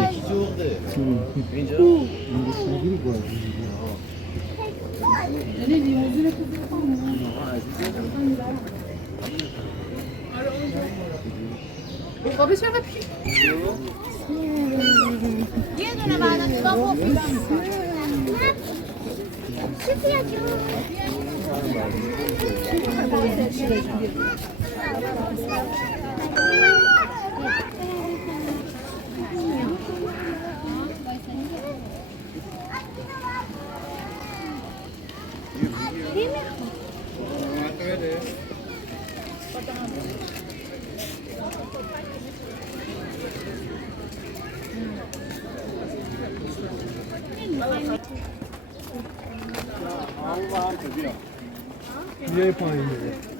یکی جغده اینجا لیموشنگیری باید یعنی لیموزین خوبی بابا چقدر پیش یه دونه بعد نگاه مفید بیای پایین بده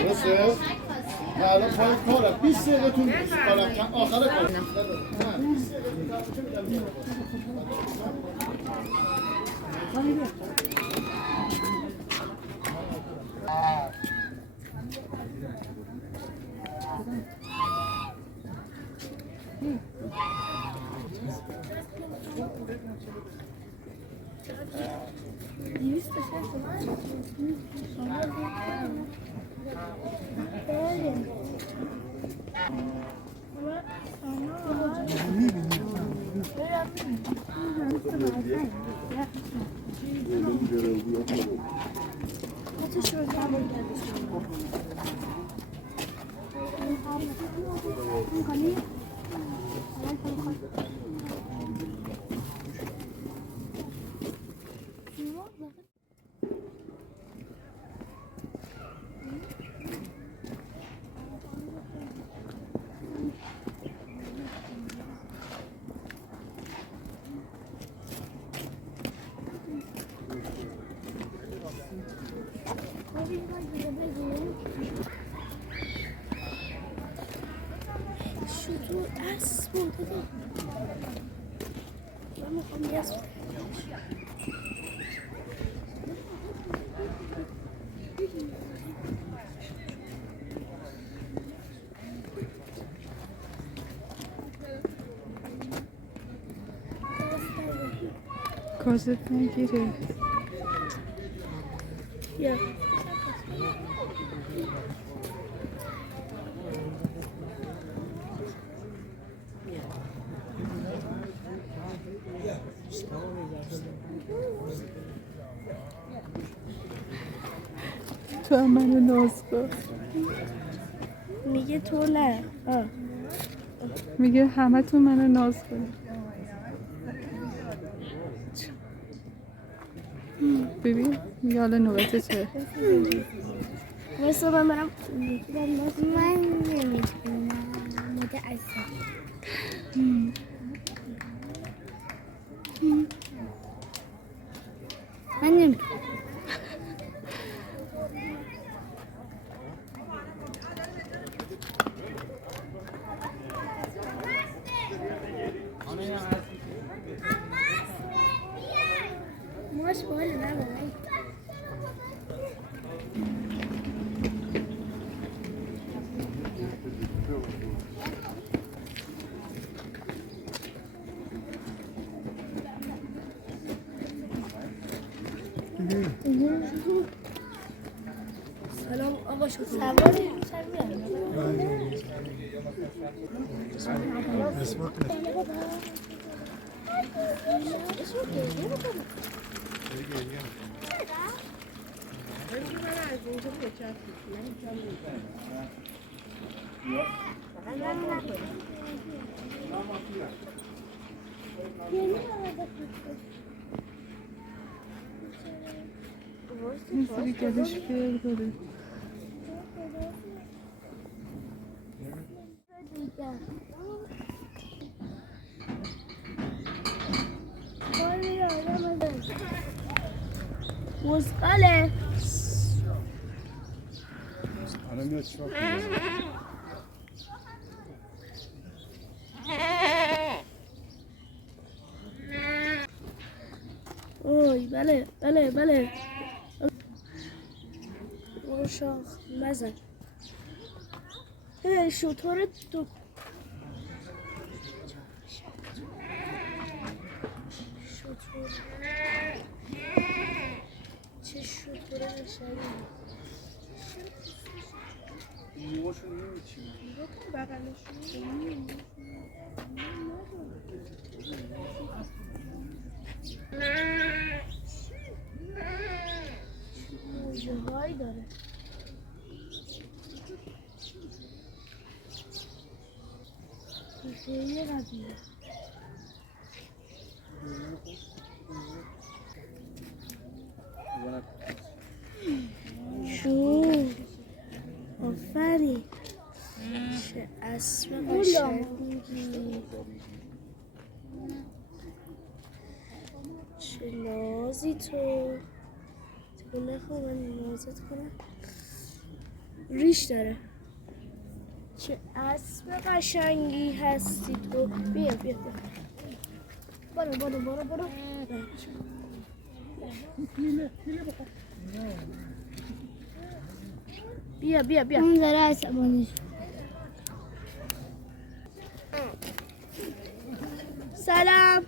درسته؟ نه الان پای کارم 20 دقیقه طول کارم آخر کارم شطور اسب بود من میخوام یه اسب کازت نگیره. یا تو هم منو ناز کن. میگه تو نه. میگه همه تو منو ناز کن. ببین میگه حالا نوبتته. مثل من برم من نمیتونم متاسفم. من نمیتونم. ماش بالا نباید. سلام آقا شد. سواری این سری گلش فیر داره. مسئله الان میاد چیکار کنه؟ اوی بله بله بله برو شاخ مزن شطور تو شطور چه شطور قشنگی موهاشو نمیچینه. موجه هایی داره خیلی قویه شو آفرین چه اسب قشنگی چه نازی تو نخواه من نازت کنم ریش داره چه اسب قشنگی هستی تو بیا بیا بیا برو بیا بیا بیا اون داره عصبانی شد. سلام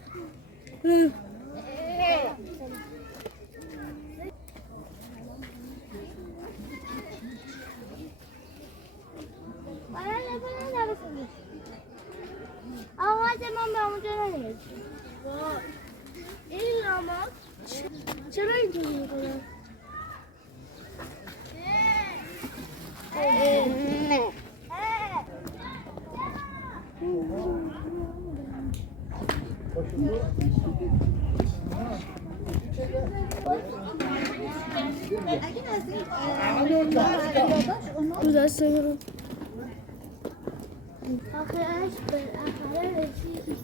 آقا ما به اونجا نمیرسیم. این لامات چرا اینطوری میکنن؟ تو دست برو آخرش بالاخره رسید.